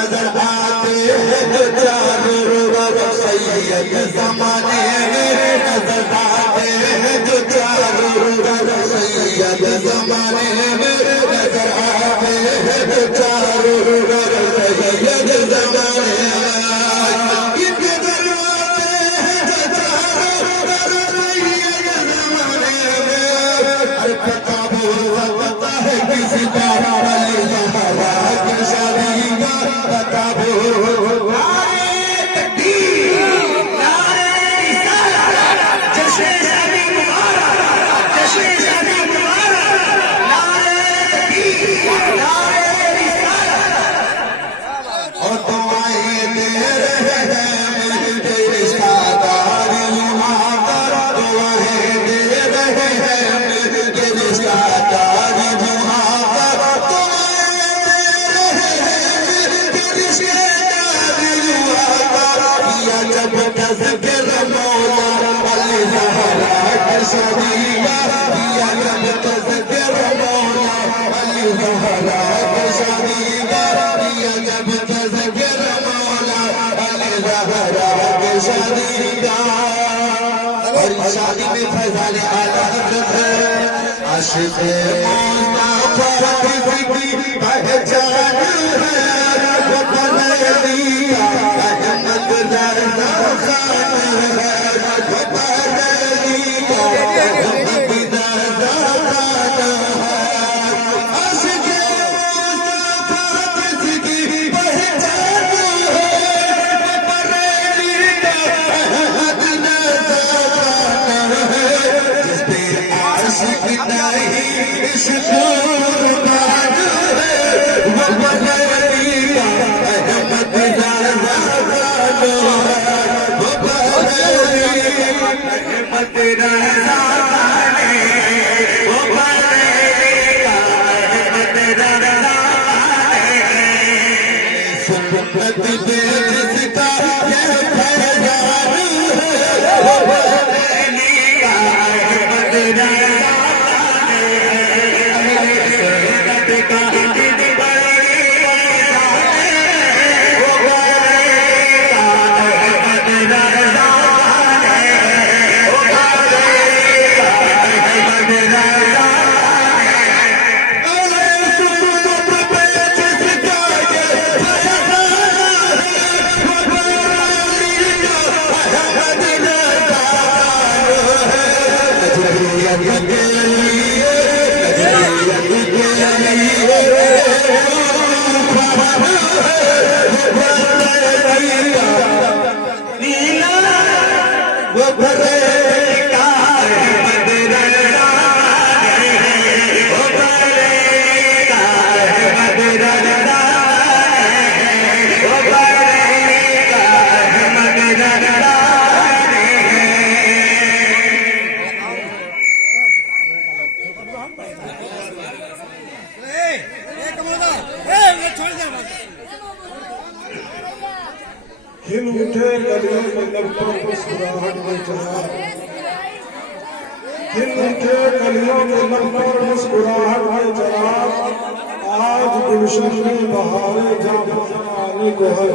नजर आते हैं जो चारों सैयद ज़माने में, नजर आते हैं जो चारों सैयद ज़माने में, नजर आते हैं जो चारों सैयद ज़माने में। शादी में फैजान आला हज़रत है, आशिक़ मुस्तफ़ा की पहचान है, वो बरेली का अहमद रज़ा खान है, वो बरेली का अहमद रज़ा खान है। आशिक़ मुस्तफ़ा की पहचान है, वो बरेली का अहमद खिल उठे गलियों में लगभग मुस्कुराहट में चला, खिल उठे गलियों में लगभग मुस्कुराहट में चला, आज गुलशन में बहारें जब आने को है।